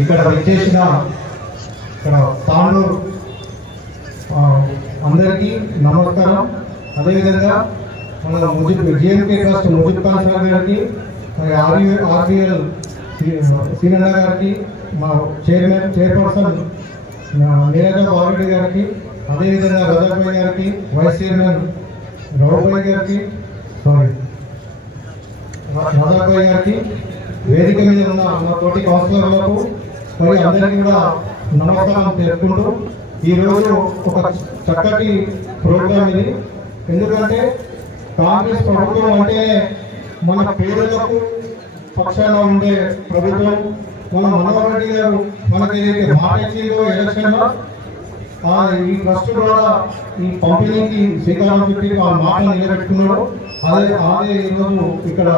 ఇక్కడ వచ్చేసిన ఇక్కడ తాండూరు అందరికీ నమస్కారం. అదేవిధంగా మన GMK trust Mujib Khan sir గారికి, ఆర్బిఎల్ సీనన్న గారికి, మా చైర్పర్సన్ నీరజ బారెడ్డి గారికి, అదేవిధంగా రజాబాయ్ గారికి, వైస్ చైర్మన్ రఘుబాయ్ గారికి, రజాబాయ్ గారికి, వేదిక మీద ఉన్న మా తోటి కౌన్సిలర్లకు మరి అందరికీ కూడా నమస్కారం తెలుపుకుంటూ, ఈరోజు ఒక చక్కటి ప్రోగ్రాం ఇది. ఎందుకంటే కాంగ్రెస్ ప్రభుత్వం అంటే మన పేదలకు పక్షాన ఉండే ప్రభుత్వం. మన మనోహర్ రెడ్డి గారు మనకి ఏదైతే మాట ఇచ్చిందో ఎలక్షన్లో ఈ ట్రస్ట్ ద్వారా ఈ పంపిణీకి శ్రీకారం చుట్టి ఆ మాటను నిలబెట్టుకున్నాడు. అదే ఈరోజు ఇక్కడ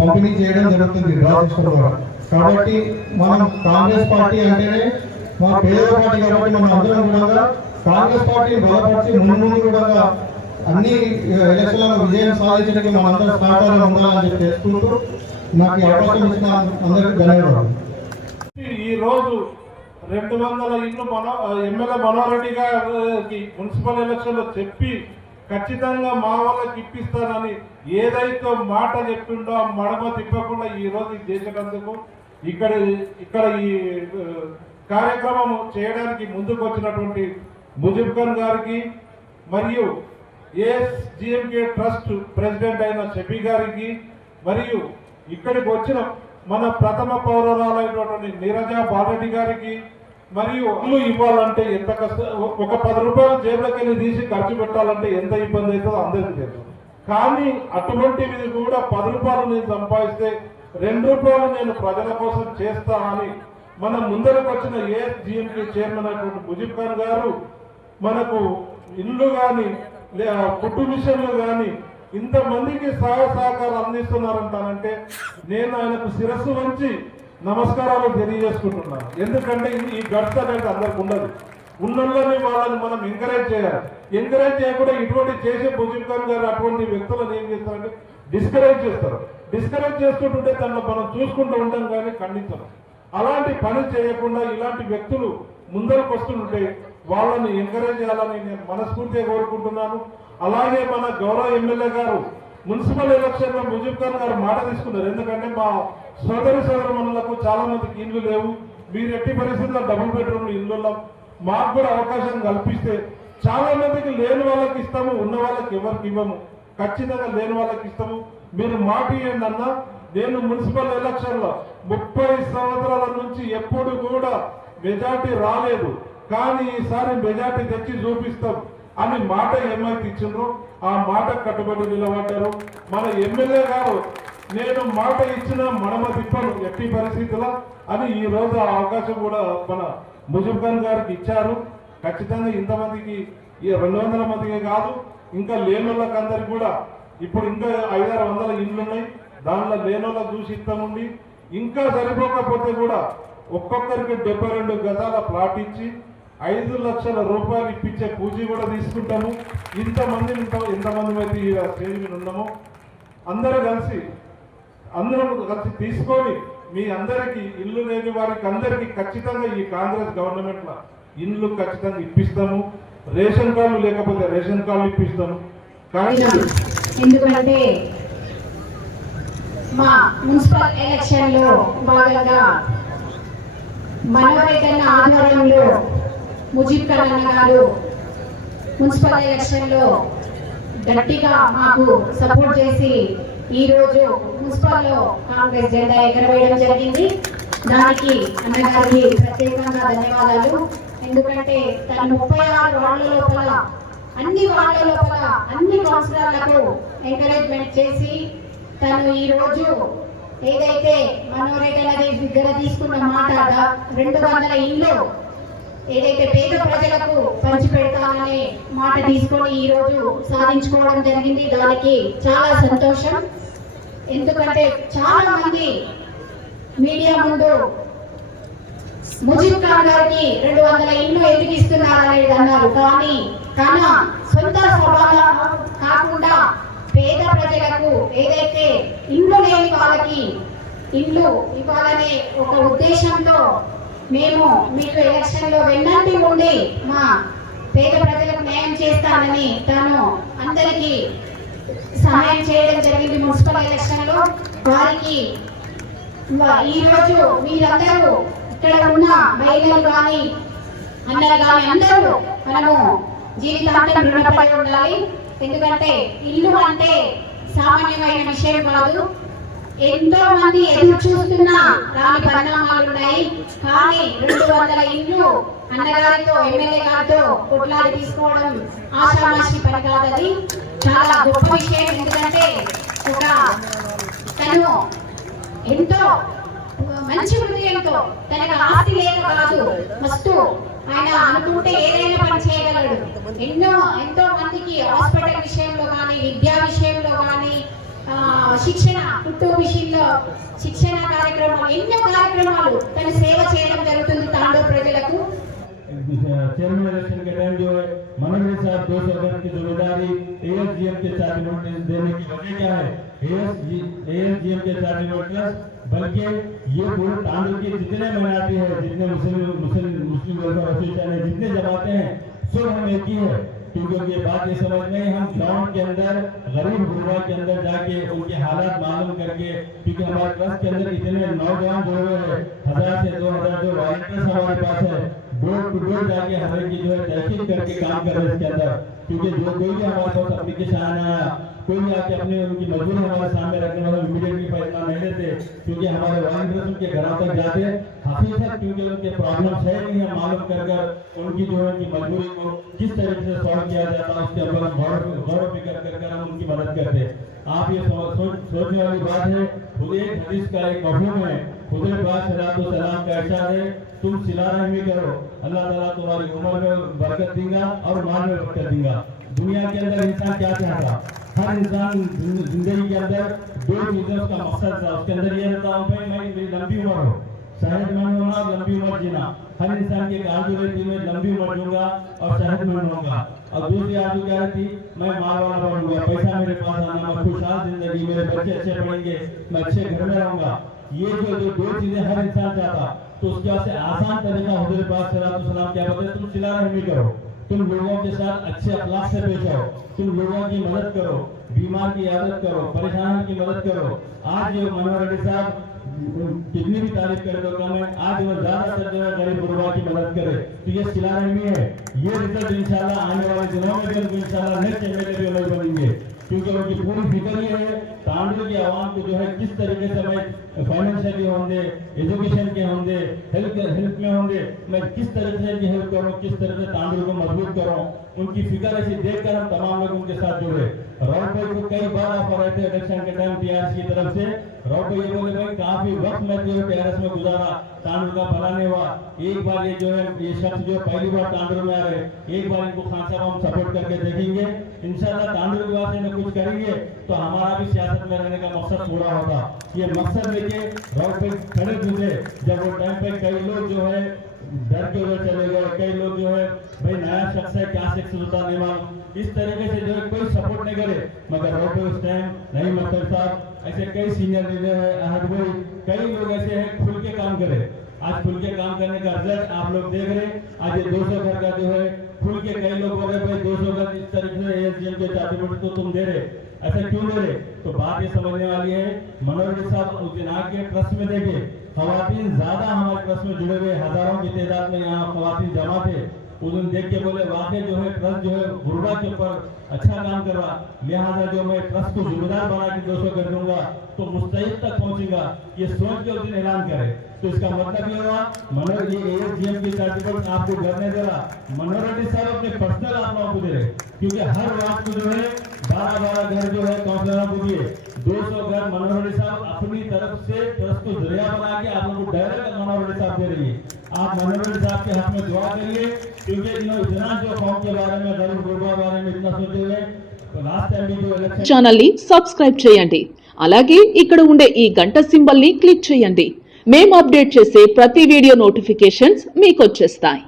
పంపిణీ చేయడం జరుగుతుంది డ్రా సిస్టమ్ ద్వారా. కాబట్టి మనం కాంగ్రెస్ పార్టీ అంటేనే మా పేదల పార్టీ కాబట్టి మనం అందరం కూడా కాంగ్రెస్ పార్టీని బలపరిచి ముందు కూడా అన్ని ఎలక్షన్లలో విజయం సాధించడానికి మనందరం సహకారం ఉండాలని చెప్పి తెలుసుకుంటూ నాకు అవకాశం ఇచ్చిన అందరికీ ధన్యవాదాలు. ఈ రోజు 200 ఇళ్ళు ఎమ్మెల్యే మనోహర్ రెడ్డి గారికి మున్సిపల్ ఎలక్షన్లో చెప్పి ఖచ్చితంగా మా వాళ్ళకి ఇప్పిస్తానని ఏదైతే మాట చెప్పిండో మడమ తిప్పకుండా ఈ రోజు చేసేటందుకు ఇక్కడ ఈ కార్యక్రమం చేయడానికి ముందుకు వచ్చినటువంటి ముజిబ్ ఖాన్ గారికి మరియు ఏఎస్జిఎంకే ట్రస్ట్ ప్రెసిడెంట్ అయిన షఫీ గారికి మరియు ఇక్కడికి వచ్చిన మన ప్రథమ పౌరురాలైనటువంటి నీరజ బారెడ్డి గారికి మరియు ఇల్లు ఇవ్వాలంటే ఎంత కష్టం, ఒక 10 రూపాయలు జేబులోకి వెళ్ళి తీసి ఖర్చు పెట్టాలంటే ఎంత ఇబ్బంది అవుతుందో అందరికీ తెలుసు. కానీ అటువంటివి కూడా 10 రూపాయలు నేను సంపాదిస్తే 2 రూపాయలు నేను ప్రజల కోసం చేస్తా అని మన ముందరకు వచ్చిన ఏఎస్జిఎంకే చైర్మన్ అయినటువంటి ముజిబ్ ఖాన్ గారు మనకు ఇల్లు కానీ ఫుడ్ మిషన్లు కానీ ఇంతమందికి సహాయ సహకారాలు అందిస్తున్నారంటానంటే నేను ఆయనకు శిరస్సు వంచి నమస్కారాలు తెలియజేసుకుంటున్నాను. ఎందుకంటే ఈ గట్స్ అనేది అందరికి ఉండదు. ఉన్నోళ్ళని వాళ్ళని మనం ఎంకరేజ్ చేయాలి. ఎంకరేజ్ చేయకుండా ఇటువంటి చేసే ముజిబ్ ఖాన్ గారు అటువంటి వ్యక్తులను ఏం చేస్తారంటే డిస్కరేజ్ చేస్తారు. డిస్కరేజ్ చేస్తుంటుంటే దాన్ని మనం చూసుకుంటూ ఉంటాం కానీ ఖండించడం. అలాంటి పని చేయకుండా ఇలాంటి వ్యక్తులు ముందరకు వస్తుంటే వాళ్ళని ఎంకరేజ్ చేయాలని నేను మనస్ఫూర్తిగా కోరుకుంటున్నాను. అలాగే మన గౌరవ ఎమ్మెల్యే గారు మున్సిపల్ ఎలక్షన్లో ముజిబ్ ఖాన్ గారు మాట తీసుకున్నారు. ఎందుకంటే మా సోదరులకు చాలా మందికి ఇల్లు లేవు, మీరు ఎట్టి పరిస్థితుల్లో డబుల్ బెడ్రూమ్ ఇల్లులో మాకు కూడా అవకాశం కల్పిస్తే చాలా మందికి లేని వాళ్ళకి ఇస్తాము, ఉన్న వాళ్ళకి ఎవరికి ఇవ్వము, ఖచ్చితంగా లేని వాళ్ళకి ఇస్తాము, మీరు మాట ఇవ్వండి అన్న. నేను మున్సిపల్ ఎలక్షన్లో 30 సంవత్సరాల నుంచి ఎప్పుడు కూడా మెజార్టీ రాలేదు, కానీ ఈసారి మెజార్టీ తెచ్చి చూపిస్తాం అని మాట ఏమైతే ఇచ్చిండ్రో ఆ మాట కట్టుబడి నిలబడ్డారు. మన ఎమ్మెల్యే గారు నేను మాట ఇచ్చిన మడమ తిప్పను ఎట్టి పరిస్థితుల్లో అని ఈ రోజు ఆ అవకాశం కూడా మన ముజిబ్ ఖాన్ గారికి ఇచ్చారు. ఖచ్చితంగా ఇంతమందికి 200 మందికి కాదు, ఇంకా లేనోళ్ళకి అందరికి కూడా ఇప్పుడు ఇంకా 500-600 ఇండ్లు ఉన్నాయి. దానిలో లేనోళ్ళకి చూసి ఇస్తాముండి ఇంకా సరిపోకపోతే కూడా ఒక్కొక్కరికి 72 గజాల ప్లాట్ ఇచ్చి 5 లక్షల రూపాయలు ఇప్పించే పూజీ కూడా తీసుకుంటాము. ఎంతమంది అయితే ఈ స్టేజ్ మీద ఉన్నామో అందరూ కలిసి తీసుకొని మీ అందరికీ ఇల్లు లేని వారికి అందరికీ ఖచ్చితంగా ఈ కాంగ్రెస్ గవర్నమెంట్లో ఇల్లు ఖచ్చితంగా ఇప్పిస్తాము. రేషన్ కార్డులు లేకపోతే రేషన్ కార్డులు ఇప్పిస్తాము. కానీ ఎందుకంటే మా మున్సిపల్ ఎలక్షన్ లో భాగంగా మనోరేతన్న ఆధ్వర్యంలో ముజిబ్ ఖాన్ గారు మున్సిపల్ ఎలక్షన్ లో గట్టిగా మాకు సపోర్ట్ చేసి ఈ రోజు మున్సిపల్ లో కాంగ్రెస్ జెండా ఎగరవేయడం జరిగింది. దానికి అన్నగారికి ప్రత్యేకంగా ధన్యవాదాలు. ఎందుకంటే తన 36 వార్డుల లోపల అన్ని కౌన్సిలర్లకు ఎంకరేజ్మెంట్ చేసి తను ఈ రోజు ఏదైతే మనోరేతన్న దగ్గర తీసుకున్న మాట 200 ఇళ్ళు ఏదైతే పేద ప్రజలకు పంచిపెడతామనే మాట తీసుకొని ఈ రోజు సాధించుకోవడం జరిగింది. దానికి చాలా సంతోషం. ఎందుకంటే చాలా మంది మీడియా ముందు ముజిబ్ ఖాన్ గారికి 200 ఇళ్ళు ఎందుకు ఇస్తున్నారనేది అన్నారు. కానీ సొంత స్వభావం కాకుండా పేద ప్రజలకు ఏదైతే ఇల్లు లేని వాళ్ళకి ఇండ్లు ఇవ్వాలనే ఒక ఉద్దేశంతో మేము మీకు ఎలక్షన్లో వెన్నంటి ఉండి మా పేద ప్రజలకు న్యాయం చేస్తానని తాను అందరికీ సహాయం చేయడం జరిగింది మున్సిపల్ ఎలక్షన్లో. వారికి ఈరోజు మీరందరూ ఇక్కడ ఉన్న మహిళలు కానీ అన్నలు కానీ అందరూ మనము జీవితాంతం రుణపడి ఉండాలి. ఎందుకంటే ఇల్లు అంటే సామాన్యమైన విషయం కాదు. ఎంతో మంది ఎదురు చూస్తున్న రాని పరిణామాలు ఉన్నాయి. కానీ 200 ఇండ్లు అన్నగారితో ఎమ్మెల్యే గారితో కొట్లాడి తీసుకోవడం ఆషామాషి పని కాదని చాలా గొప్ప విషయం. ఎందుకంటే తను ఎంతో మంచి హృదయంతో తనకు ఆస్తి లేక కాదు, మస్తు ఆయన అనుకుంటే ఏదైనా పని చేయగలడు. ఎంతో మందికి హాస్పిటల్ విషయంలో కానీ, విద్యా విషయంలో కానీ, శిక్షణ కుట్టు విషయంలో శిక్షణ కార్యక్రమాలు, ఎన్నో కార్యక్రమాలు తన సేవ చేయడం జరుగుతుంది తాండూరు ప్రజలకు. चेयरमैन इलेक्शन के टाइम जो है मनोहर साहब 200 घर की जिम्मेदारी एएसजीएम के साथ नोटिस देने की वजह क्या है? एएसजीएम के साथ नोटिस बल्कि ये पूरे तांडूर की जितने माइनॉरिटी है, जितने मुस्लिम वेलफेयर एसोसिएशन है, जितने जमाते हैं, सब हम एक ही है। क्योंकि ये बात ये समझ में हम ग्राउंड के अंदर गरीब गुरबा के अंदर जाके उनके हालात मालूम करके, क्योंकि हमारे ट्रस्ट के अंदर इतने नौजवान जुड़े हुए हैं, 1000 से 2000 जो वॉलंटियर्स हमारे पास है, डोर टू डोर जाके हर की जो है तहकीक करके काम कर रहे हैं इसके अंदर। क्योंकि जो कोई भी हमारे पास एप्लीकेशन आया, कोई भी आके अपने उनकी मजबूरी हमारे सामने रखने वाले इमीडिएटली फैसला नहीं लेते, क्योंकि हमारे वॉलंटियर्स उनके घरों तक जाते हकीकत, क्योंकि उनके प्रॉब्लम्स है नहीं है मालूम कर उनकी जो है उनकी मजबूरी को किस तरीके से सॉल्व किया जाता है उसके ऊपर गौर फिक्र कर हम उनकी मदद करते हैं। आप ये सोचने वाली बात है। खुद एक हदीस का एक मफहूम है, खुदा पाक सलाम का इरशाद है, तुम सिला रहमी करो, अल्लाह ताला तुम्हारी उम्र में बरकत देगा और माल में बरकत देगा। दुनिया के अंदर इंसान क्या चाहता? हर इंसान जिंदगी के अंदर 2 चीजें उसका मकसद था। उसके अंदर ये रहता हूँ भाई मेरी लंबी उम्र हो, सेहत में होना, लंबी उम्र जीना। हर इंसान की एक आरज़ू रहती है मैं लंबी उम्र जीऊंगा और सेहत में रहूंगा। और दूसरी आरज़ू क्या रहती? मैं माल वाला बनूंगा, पैसा मेरे पास आना, मैं खुशहाल जिंदगी, मेरे बच्चे अच्छे पढ़ेंगे, मैं अच्छे घर में रहूंगा। ये जो 2 चीजें हर इंसान चाहता, तो उसके वास्ते आसान तरीका हुजूर पाक सल्लल्लाहु अलैहि वसल्लम क्या बताते? तुम सिला रहमी करो, तुम लोगों के साथ अच्छे अखलाक से पेश आओ, तुम लोगों की मदद करो, बीमार की इयादत करो, परेशान की मदद करो। आज जो मनोहर रेड्डी साहब कितनी भी तारीफ करे तो कम है, आज वो ज्यादातर जो है गरीब गुरबा की मदद करे, तो ये सिला रहमी है। ये रिजल्ट इंशाल्लाह आने वाले दिनों में भी इंशाल्लाह नेक्स्ट एमएलए भी लोग बनेंगे, क्योंकि उनकी पूरी फिक्र ये है तांडूर की आवाम को जो है किस तरीके से मैं फाइनेंशियली होंगे, एजुकेशन के होंगे, हेल्थ में होंगे, मैं किस तरीके से इनकी हेल्प करूँ, किस तरह से तांडूर को मजबूत करूँ, उनकी फिक्र ऐसी देखकर हम तमाम लोग उनके साथ जुड़े। राउत भाई को कई बार ऑफर आए थे इलेक्शन के टाइम टीआरएस की तरफ से। राउत भाई ये बोले भाई काफी वक्त मैं जो टीआरएस में गुजारा, तांडूर का भला नहीं हुआ, एक बार ये जो है ये शख्स जो पहली बार तांडूर में आ रहे, एक बार इनको खान साहब हम सपोर्ट करके देखेंगे, इंशाल्लाह तांडूर के वास्ते में कुछ करेंगे तो हमारा भी सियासत में रहने का मकसद पूरा होगा। ये मकसद लेके राउत भाई खड़े जुटे। जब वो टाइम पे कई लोग जो है डर के उधर चले गए, कई लोग जो है भाई नया शख्स है क्या सेक्स होता नहीं मालूम, इस तरीके से जो है कोई सपोर्ट नहीं करे, मगर राउत भाई उस टाइम नहीं मतलब साहब ऐसे कई सीनियर लीडर है, अहद भाई, कई लोग ऐसे हैं खुल के काम करे। आज खुल के काम करने का रिजल्ट आप लोग देख रहे हैं। आज ये 200 घर का जो है खुल के कई लोग बोल रहे भाई 200 घर इस तरीके से एएसजीएम के चार्ज तो तुम दे रहे, ऐसा क्यों दे रहे? तो बात ये समझने वाली है। मनोहर रेड्डी साहब उस दिन आके ट्रस्ट में देखे खवातीन ज्यादा हमारे ट्रस्ट में जुड़े हुए, हजारों की तादाद में यहाँ खवातीन जमा थे। उस दिन देख के बोले वाकई जो है ट्रस्ट जो है गुरबा के ऊपर अच्छा काम कर रहा, लिहाजा जो मैं ट्रस्ट को जिम्मेदार बना के 200 कर दूंगा तो मुस्तहिक तक पहुंचेगा, ये सोच के उस दिन ऐलान करे। तो इसका मतलब ये हुआ मनोहर ये एएसजीएम की सर्टिफिकेट आपको घर नहीं दे रहा, मनोहर रेड्डी साहब अपने पर्सनल आप लोगों को दे रहे, क्योंकि हर रात को जो है 12 घर जो है काउंसलरों को दिए, 200 घर मनोहर रेड्डी साहब अपनी तरफ से ट्रस्ट को जरिया बना के आप लोगों को डायरेक्ट मनोहर रेड्डी साहब दे रही है। आप मनोहर रेड्डी साहब के हक में दुआ करिए, क्योंकि इतना जो कौम के बारे में गरीब गुरबा बारे में इतना सोचे हुए लास्ट टाइम भी जो इलेक्शन ఛానల్ ని సబ్స్క్రైబ్ చేయండి, అలాగే ఇక్కడ ఉండే ఈ గంట సింబల్ ని క్లిక్ చేయండి। మేము అప్డేట్ చేసే ప్రతి వీడియో నోటిఫికేషన్స్ మీకు వచ్చేస్తాయి।